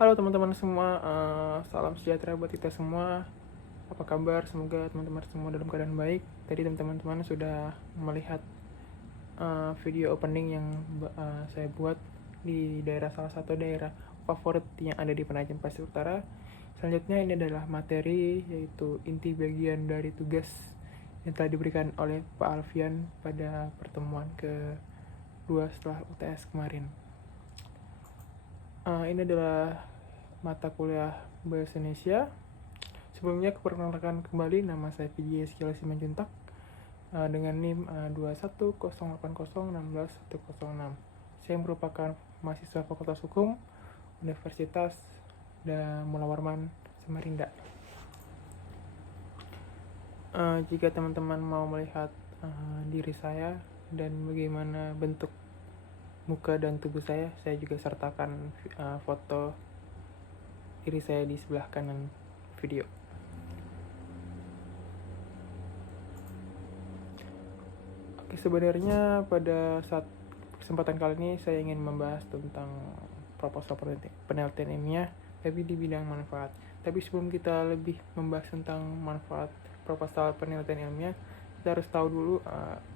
Halo teman-teman semua, salam sejahtera buat kita semua. Apa kabar? Semoga teman-teman semua dalam keadaan baik. Tadi teman-teman sudah melihat video opening yang saya buat di salah satu daerah favorit yang ada di Penajam Pasir Utara. Selanjutnya ini adalah materi, yaitu inti bagian dari tugas yang telah diberikan oleh Pak Alfian pada pertemuan kedua setelah UTS kemarin. Ini adalah mata kuliah Bahasa Indonesia. Sebelumnya perkenalkan kembali, nama saya PJ Eskila Simanjuntak dengan NIM 21080161106. Saya merupakan mahasiswa Fakultas Hukum Universitas Mula Warman Samarinda. Jika teman-teman mau melihat diri saya dan bagaimana bentuk muka dan tubuh saya juga sertakan foto diri saya di sebelah kanan video. Oke, sebenarnya pada saat kesempatan kali ini saya ingin membahas tentang proposal penelitian ilmiah, tapi di bidang manfaat. Tapi sebelum kita lebih membahas tentang manfaat proposal penelitian ilmiah, kita harus tahu dulu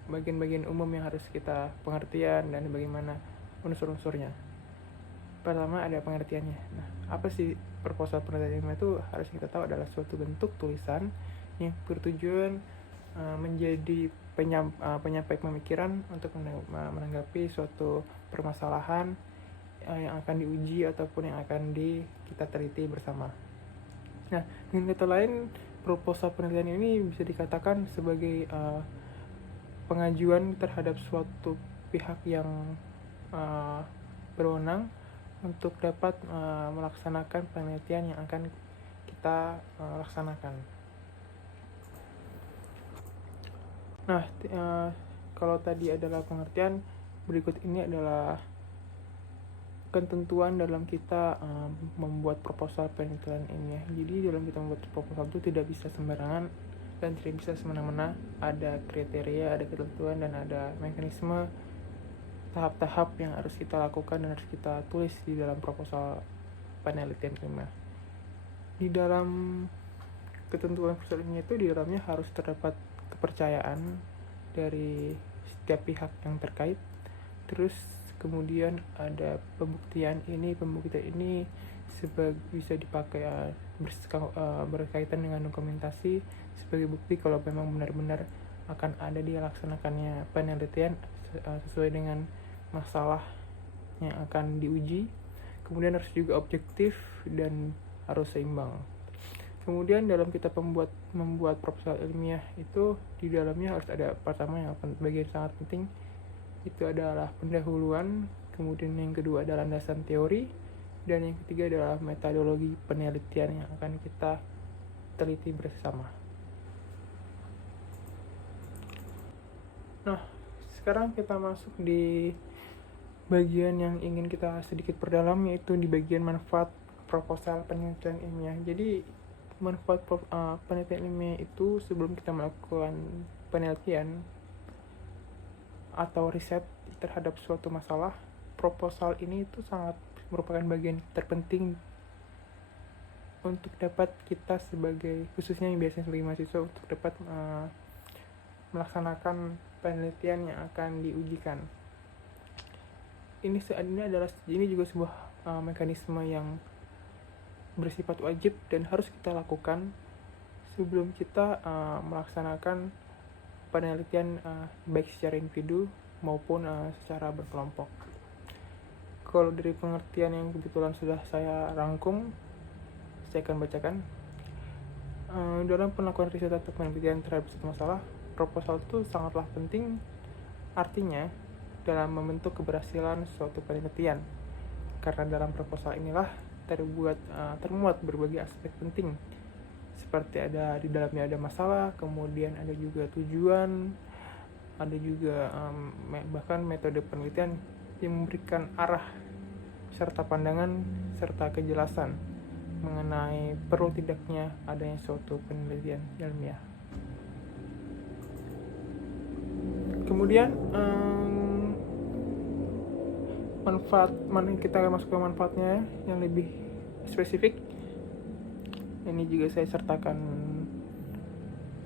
bagian-bagian umum yang harus kita pengertian dan bagaimana unsur-unsurnya. Pertama ada pengertiannya. Nah, apa sih proposal penelitian ilmiah? Itu harus kita tahu adalah suatu bentuk tulisan yang bertujuan menjadi penyampai pemikiran untuk menanggapi suatu permasalahan yang akan diuji ataupun yang akan kita teliti bersama. Nah, dengan kata lain, proposal penelitian ini bisa dikatakan sebagai pengajuan terhadap suatu pihak yang berwenang untuk dapat melaksanakan penelitian yang akan kita laksanakan. Nah, kalau tadi adalah pengertian, berikut ini adalah ketentuan dalam kita membuat proposal penelitian ilmiah. Jadi dalam kita membuat proposal itu tidak bisa sembarangan dan tidak bisa semena-mena. Ada kriteria, ada ketentuan, dan ada mekanisme tahap-tahap yang harus kita lakukan dan harus kita tulis di dalam proposal penelitian ilmiah. Di dalam ketentuan proposal ilmiah itu, di dalamnya harus terdapat kepercayaan dari setiap pihak yang terkait. Terus kemudian ada pembuktian ini bisa dipakai berkaitan dengan dokumentasi sebagai bukti kalau memang benar-benar akan ada dilaksanakannya penelitian sesuai dengan masalah yang akan diuji. Kemudian harus juga objektif dan harus seimbang. Kemudian dalam kita membuat proposal ilmiah itu, di dalamnya harus ada pertama yang bagian sangat penting, itu adalah pendahuluan, kemudian yang kedua adalah landasan teori, dan yang ketiga adalah metodologi penelitian yang akan kita teliti bersama. Nah, sekarang kita masuk di bagian yang ingin kita sedikit perdalam, yaitu di bagian manfaat proposal penelitian ilmiah. Jadi manfaat penelitian ilmiah itu, sebelum kita melakukan penelitian atau riset terhadap suatu masalah, proposal ini itu sangat merupakan bagian terpenting untuk dapat kita khususnya yang biasanya sebagai mahasiswa, untuk dapat melaksanakan penelitian yang akan diujikan. Ini juga sebuah mekanisme yang bersifat wajib dan harus kita lakukan sebelum kita melaksanakan penelitian baik secara individu maupun secara berkelompok. Kalau dari pengertian yang kebetulan sudah saya rangkum, saya akan bacakan. Dalam penlakuan riset atau penelitian terhadap suatu masalah, proposal itu sangatlah penting. Artinya dalam membentuk keberhasilan suatu penelitian, karena dalam proposal inilah termuat berbagai aspek penting, seperti di dalamnya ada masalah, kemudian ada juga tujuan, ada juga bahkan metode penelitian yang memberikan arah serta pandangan serta kejelasan mengenai perlu tidaknya adanya suatu penelitian ilmiah. Kemudian kita masuk ke manfaatnya yang lebih spesifik. Ini juga saya sertakan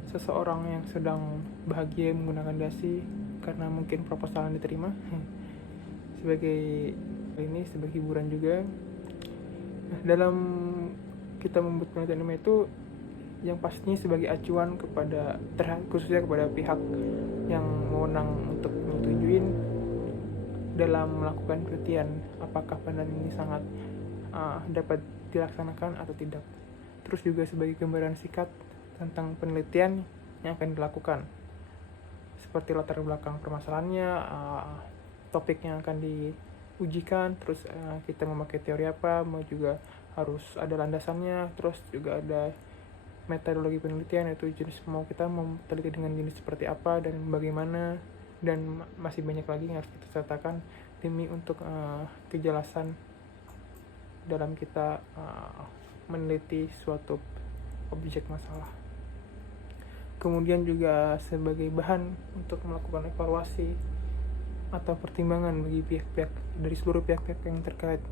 seseorang yang sedang bahagia menggunakan dasi karena mungkin proposal yang diterima sebagai hiburan juga. Nah, dalam kita membuat penelitian ilmiah itu yang pastinya sebagai acuan kepada khususnya kepada pihak yang mewenang untuk menyetujuin dalam melakukan penelitian, apakah penelitian ini sangat dapat dilaksanakan atau tidak. Terus juga sebagai gambaran singkat tentang penelitian yang akan dilakukan, seperti latar belakang permasalahannya, topik yang akan diujikan, terus kita memakai teori apa, mau juga harus ada landasannya, terus juga ada metodologi penelitian, yaitu jenis mau kita meneliti dengan jenis seperti apa dan bagaimana, dan masih banyak lagi yang harus kita sertakan demi untuk kejelasan dalam kita meneliti suatu objek masalah. Kemudian juga sebagai bahan untuk melakukan evaluasi atau pertimbangan bagi pihak-pihak dari seluruh pihak-pihak yang terkait,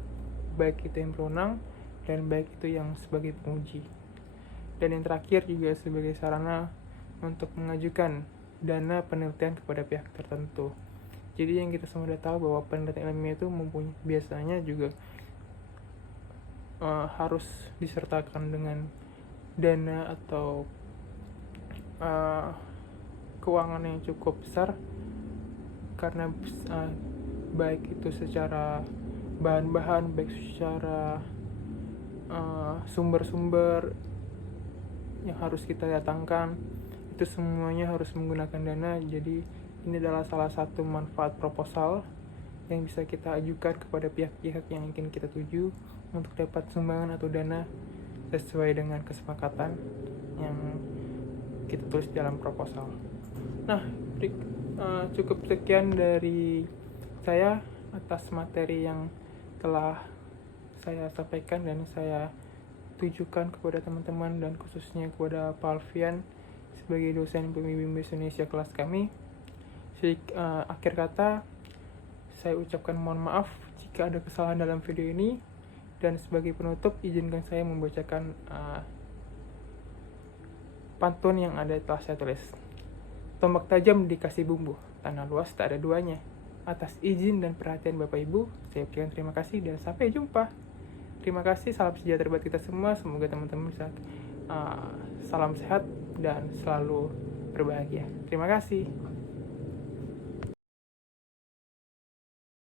baik itu yang berwenang dan baik itu yang sebagai penguji. Dan yang terakhir juga sebagai sarana untuk mengajukan dana penelitian kepada pihak tertentu. Jadi yang kita semua sudah tahu bahwa penelitian ilmiah itu biasanya juga harus disertakan dengan dana atau keuangan yang cukup besar, karena baik itu secara bahan-bahan, baik secara sumber-sumber yang harus kita datangkan, itu semuanya harus menggunakan dana. Jadi ini adalah salah satu manfaat proposal yang bisa kita ajukan kepada pihak-pihak yang ingin kita tuju untuk dapat sumbangan atau dana sesuai dengan kesepakatan yang kita tulis dalam proposal. Nah, cukup sekian dari saya atas materi yang telah saya sampaikan dan saya tujukan kepada teman-teman dan khususnya kepada Pak Alfian sebagai dosen pembimbing bahasa Indonesia kelas kami. Akhir kata, saya ucapkan mohon maaf jika ada kesalahan dalam video ini, dan sebagai penutup izinkan saya membacakan pantun yang telah saya tulis. Tombak tajam dikasih bumbu, tanah luas tak ada duanya. Atas izin dan perhatian Bapak Ibu, saya berikan terima kasih dan sampai jumpa. Terima kasih, salam sejahtera buat kita semua. Semoga teman-teman bisa salam sehat dan selalu berbahagia. Terima kasih.